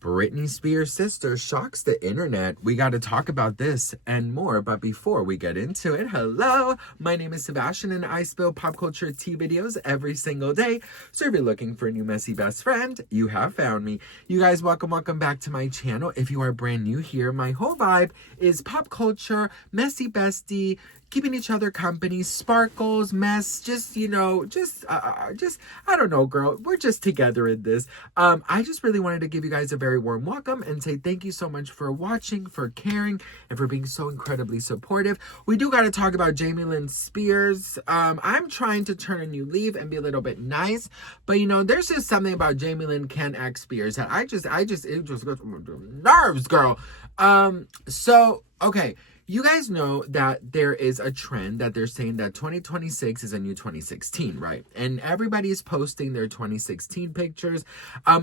Britney Spears' sister shocks the internet. We got to talk about this and more, but before we get into it, hello, my name is Sebastian and I spill pop culture tea videos every single day. So if you're looking for a new messy best friend, you have found me. You guys, welcome back to my channel. If you are brand new here, my whole vibe is pop culture, messy bestie, keeping each other company, sparkles, mess, just, I don't know, girl. We're just together in this. I just really wanted to give you guys a very warm welcome and say thank you so much for watching, for caring, and for being so incredibly supportive. We do got to talk about Lynn Spears. I'm trying to turn a new leaf and be a little bit nice, but there's just something about Lynn Ken X Spears that it just goes on my nerves, girl. Okay. You guys know that there is a trend that they're saying that 2026 is a new 2016, right? And everybody's posting their 2016 pictures.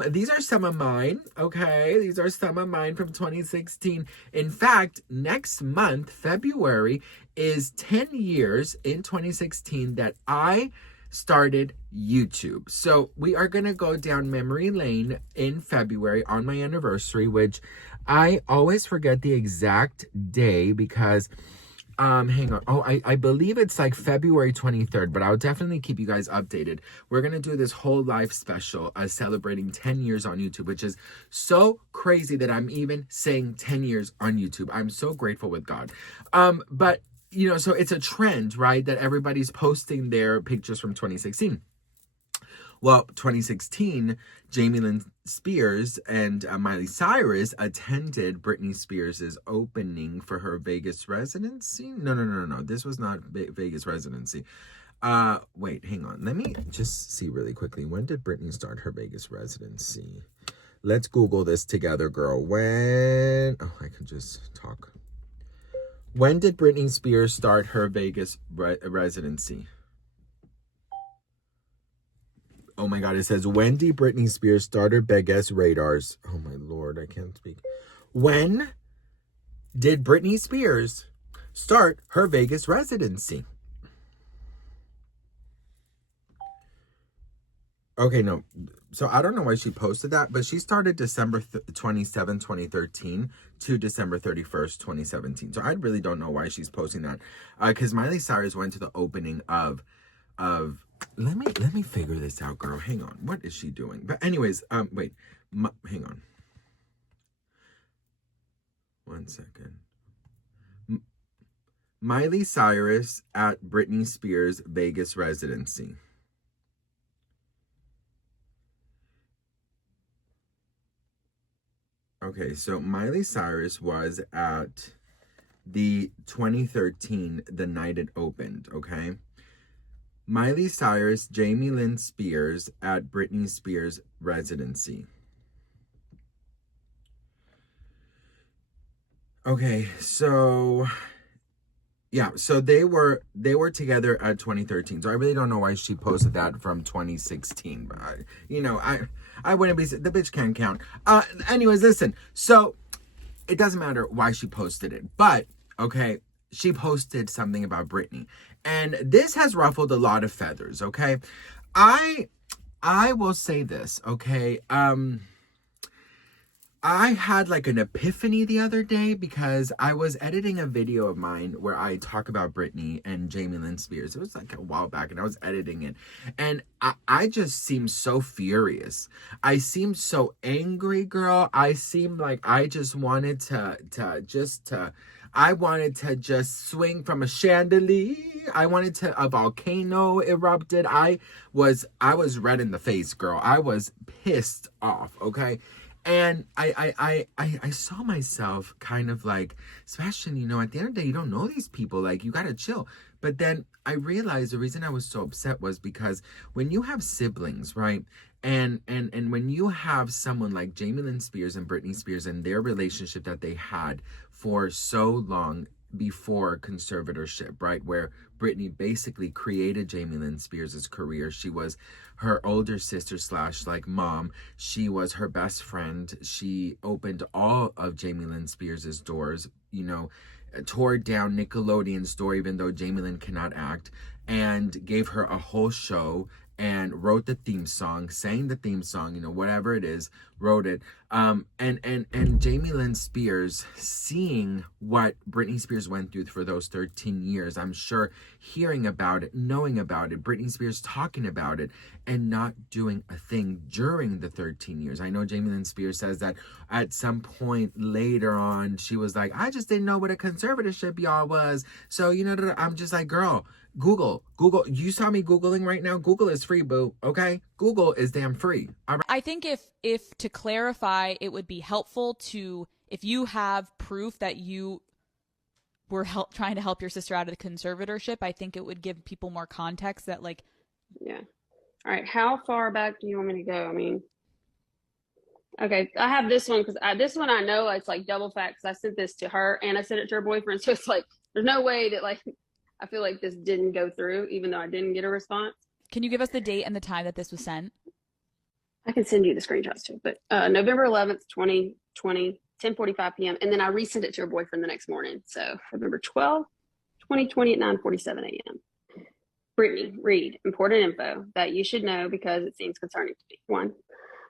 These are some of mine, okay? These are some of mine from 2016. In fact, next month, February, is 10 years in 2016 that I started YouTube. So we are going to go down memory lane in February on my anniversary, which I always forget the exact day because, hang on. Oh, I believe it's like February 23rd, but I'll definitely keep you guys updated. We're going to do this whole life special celebrating 10 years on YouTube, which is so crazy that I'm even saying 10 years on YouTube. I'm so grateful with God. But so it's a trend, right? That everybody's posting their pictures from 2016. Well, 2016, Lynn Spears and Miley Cyrus attended Britney Spears' opening for her Vegas residency. No. This was not Vegas residency. Wait, hang on. Let me just see really quickly. When did Britney start her Vegas residency? Let's Google this together, girl. I can just talk. When did Britney Spears start her Vegas residency? Oh my God, it says, when did Britney Spears start her Vegas radars? Oh my Lord, I can't speak. When did Britney Spears start her Vegas residency? Okay, no. So I don't know why she posted that, but she started December 27, 2013 to December 31st, 2017. So I really don't know why she's posting that. Because Miley Cyrus went to the opening of let me figure this out, girl. Hang on. What is she doing? But anyways, wait. Hang on. 1 second. Miley Cyrus at Britney Spears Vegas residency. Okay, so Miley Cyrus was at the 2013, the night it opened, okay? Miley Cyrus, Lynn Spears at Britney Spears residency. Okay, so yeah, so they were together at 2013. So I really don't know why she posted that from 2016. But I wouldn't be, the bitch can't count. Anyways, listen. So it doesn't matter why she posted it, but okay, she posted something about Britney. And this has ruffled a lot of feathers, okay? I will say this, okay? I had like an epiphany the other day because I was editing a video of mine where I talk about Britney and Lynn Spears. It was like a while back and I was editing it. And I just seemed so furious. I seemed so angry, girl. I seemed like I just wanted I wanted to just swing from a chandelier. I wanted a volcano erupted. I was red in the face, girl. I was pissed off, okay? And I saw myself kind of like, Sebastian, at the end of the day, you don't know these people. Like, you gotta chill. But then I realized the reason I was so upset was because when you have siblings, right? And when you have someone like Lynn Spears and Britney Spears and their relationship that they had for so long before conservatorship, right? Where Britney basically created Lynn Spears' career. She was her older sister / like mom. She was her best friend. She opened all of Lynn Spears' doors, tore down Nickelodeon's door, even though Lynn cannot act, and gave her a whole show and wrote the theme song, sang the theme song, you know, whatever it is, wrote it. And Jamie Lynn Spears, seeing what Britney Spears went through for those 13 years, I'm sure hearing about it, knowing about it, Britney Spears talking about it, and not doing a thing during the 13 years. I know Jamie Lynn Spears says that at some point later on, she was like, I just didn't know what a conservatorship y'all was. So, you know, I'm just like, girl, Google. You saw me Googling right now. Google is free, boo. Okay? Google is damn free. All right. I think if to clarify, it would be helpful to, if you have proof that you were trying to help your sister out of the conservatorship, I think it would give people more context that, like, yeah. All right. How far back do you want me to go? I mean, okay, I have this one because this one I know it's like double fact because I sent this to her and I sent it to her boyfriend. So it's like, there's no way that, like, I feel like this didn't go through, even though I didn't get a response. Can you give us the date and the time that this was sent? I can send you the screenshots too, but November 11th, 2020, 10:45 p.m. And then I resent it to her boyfriend the next morning. So November 12th, 2020 at 9:47 a.m. Brittany, read important info that you should know because it seems concerning to me. 1,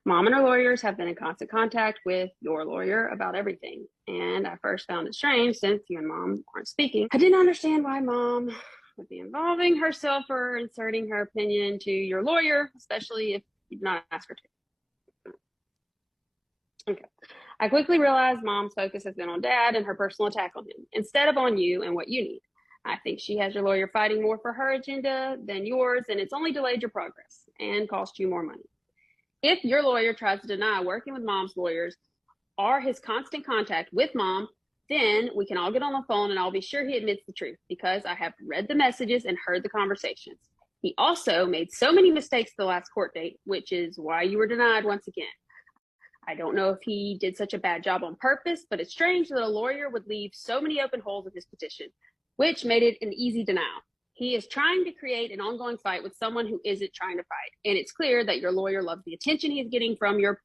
Mom and her lawyers have been in constant contact with your lawyer about everything. And I first found it strange since you and Mom aren't speaking. I didn't understand why Mom would be involving herself or inserting her opinion to your lawyer, especially if you did not ask her to. Okay. I quickly realized Mom's focus has been on Dad and her personal attack on him instead of on you and what you need. I think she has your lawyer fighting more for her agenda than yours, and it's only delayed your progress and cost you more money. If your lawyer tries to deny working with Mom's lawyers or his constant contact with Mom, then we can all get on the phone and I'll be sure he admits the truth because I have read the messages and heard the conversations. He also made so many mistakes the last court date, which is why you were denied once again. I don't know if he did such a bad job on purpose, but it's strange that a lawyer would leave so many open holes in his petition, which made it an easy denial. He is trying to create an ongoing fight with someone who isn't trying to fight. And it's clear that your lawyer loves the attention he's getting from your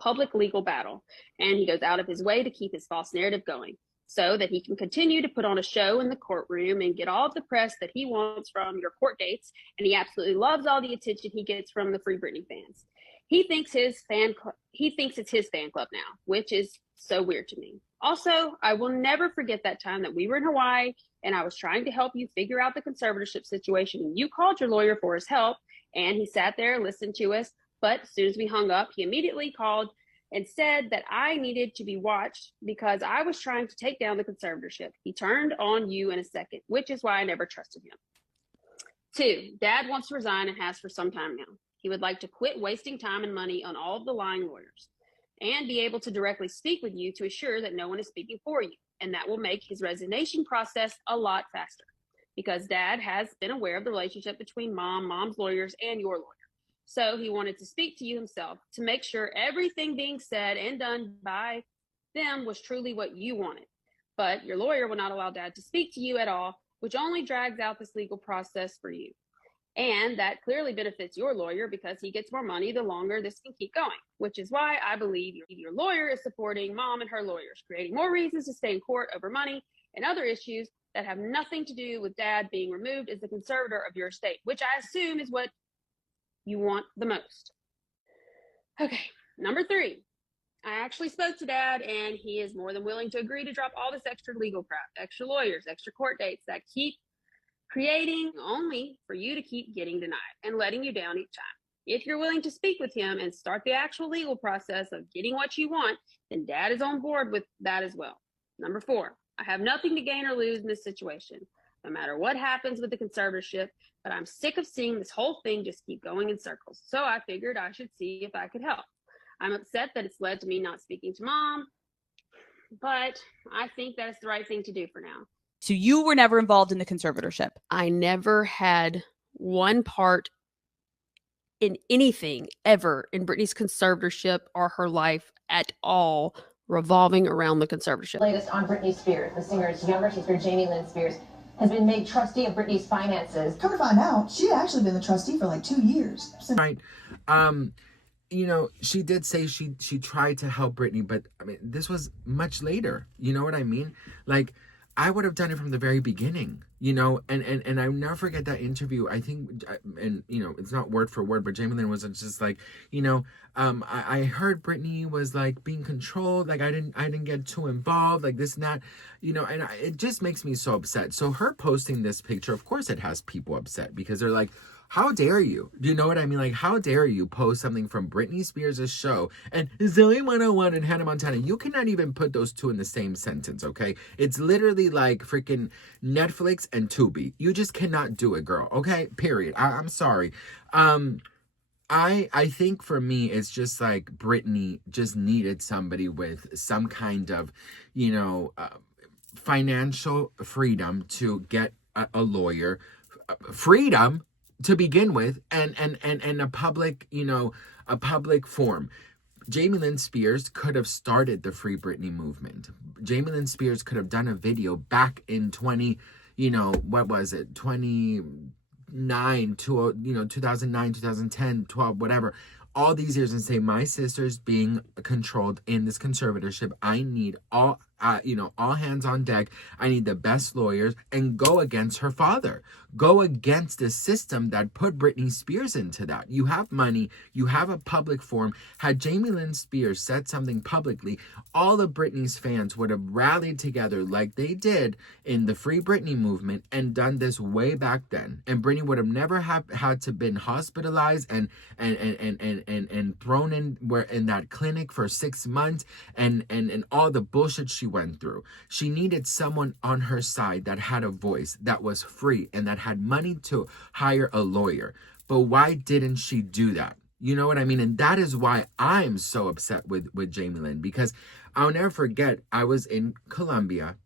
public legal battle. And he goes out of his way to keep his false narrative going so that he can continue to put on a show in the courtroom and get all of the press that he wants from your court dates. And he absolutely loves all the attention he gets from the Free Britney fans. He thinks it's his fan club now, which is so weird to me. Also, I will never forget that time that we were in Hawaii and I was trying to help you figure out the conservatorship situation. And you called your lawyer for his help and he sat there and listened to us. But as soon as we hung up, he immediately called and said that I needed to be watched because I was trying to take down the conservatorship. He turned on you in a second, which is why I never trusted him. 2, Dad wants to resign and has for some time now. He would like to quit wasting time and money on all of the lying lawyers and be able to directly speak with you to assure that no one is speaking for you. And that will make his resignation process a lot faster because Dad has been aware of the relationship between Mom's lawyers, and your lawyer. So he wanted to speak to you himself to make sure everything being said and done by them was truly what you wanted. But your lawyer will not allow Dad to speak to you at all, which only drags out this legal process for you. And that clearly benefits your lawyer because he gets more money the longer this can keep going, which is why I believe your lawyer is supporting Mom and her lawyers, creating more reasons to stay in court over money and other issues that have nothing to do with Dad being removed as the conservator of your estate, which I assume is what you want the most. Okay, number 3. I actually spoke to Dad and he is more than willing to agree to drop all this extra legal crap, extra lawyers, extra court dates that keep creating only for you to keep getting denied and letting you down each time. If you're willing to speak with him and start the actual legal process of getting what you want, then Dad is on board with that as well. Number 4, I have nothing to gain or lose in this situation, no matter what happens with the conservatorship, but I'm sick of seeing this whole thing just keep going in circles. So I figured I should see if I could help. I'm upset that it's led to me not speaking to Mom, but I think that it's the right thing to do for now. So you were never involved in the conservatorship? I never had one part in anything ever in Britney's conservatorship or her life at all revolving around the conservatorship. Latest on Britney Spears, the singer's younger sister, Jamie Lynn Spears, has been made trustee of Britney's finances. Come to find out, she had actually been the trustee for like 2 years. Right. You know, she did say she tried to help Britney, but I mean, this was much later. You know what I mean? Like, I would have done it from the very beginning, you know, and I'll never forget that interview. I think, and you know, it's not word for word, but Jamie Lynn was just like, you know, I heard Britney was like being controlled, like I didn't get too involved, like this and that, you know, and it just makes me so upset. So her posting this picture, of course, it has people upset because they're like, how dare you? Do you know what I mean? Like, how dare you post something from Britney Spears' show and Zoe 101 and Hannah Montana? You cannot even put those two in the same sentence, okay? It's literally like freaking Netflix and Tubi. You just cannot do it, girl, okay? Period. I'm sorry. I think for me, it's just like Britney just needed somebody with some kind of, you know, financial freedom to get a lawyer, freedom to begin with, and a public, you know, a public forum. Jamie Lynn Spears could have started the Free Britney movement. Jamie Lynn Spears could have done a video back in 20, you know, what was it, 29 to, you know, 2009, 2010, 12, whatever, all these years, and say, my sister's being controlled in this conservatorship. I need all, you know, all hands on deck. I need the best lawyers, and go against her father. Go against the system that put Britney Spears into that. You have money. You have a public forum. Had Jamie Lynn Spears said something publicly, all of Britney's fans would have rallied together like they did in the Free Britney movement and done this way back then. And Britney would have never had to been hospitalized and thrown in that clinic for 6 months and all the bullshit she went through. She needed someone on her side that had a voice, that was free, and that had money to hire a lawyer. But why didn't she do that? You know what I mean? And that is why I'm so upset with Jamie Lynn, because I'll never forget, I was in Colombia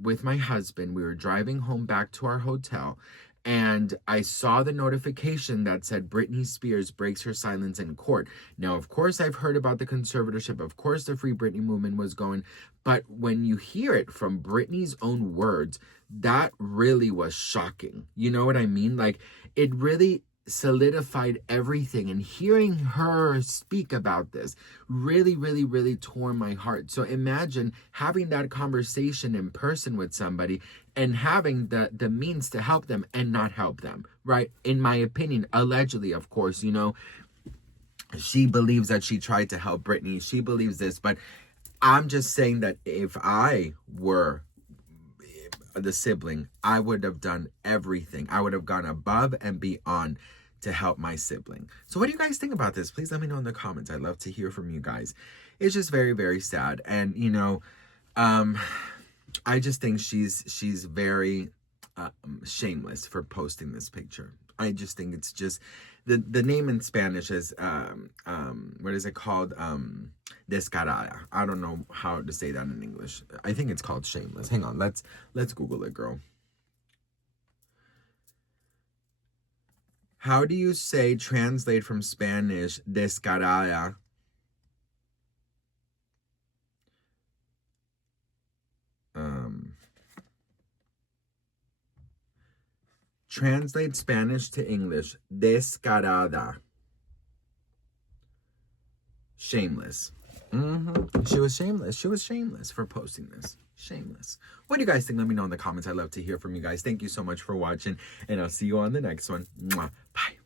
with my husband. We were driving home back to our hotel, and I saw the notification that said Britney Spears breaks her silence in court. Now, of course, I've heard about the conservatorship. Of course, the Free Britney movement was going. But when you hear it from Britney's own words, that really was shocking. You know what I mean? Like, it really solidified everything, and hearing her speak about this really tore my heart. So imagine having that conversation in person with somebody and having the means to help them and not help them, right? In my opinion, allegedly, of course, you know, she believes that she tried to help Britney. She believes this, but I'm just saying that if I were the sibling, I would have done everything. I would have gone above and beyond to help my sibling. So what do you guys think about this? Please let me know in the comments. I'd love to hear from you guys. It's just very sad. And, you know, I just think she's very shameless for posting this picture. I just think it's just, the name in Spanish is, what is it called? Descarada. I don't know how to say that in English. I think it's called shameless. Hang on, let's Google it, girl. How do you say translate from Spanish descarada? Translate Spanish to English, descarada. Shameless. She was shameless. She was shameless for posting this. Shameless. What do you guys think? Let me know in the comments. I'd love to hear from you guys. Thank you so much for watching, and I'll see you on the next one. Mwah. Bye.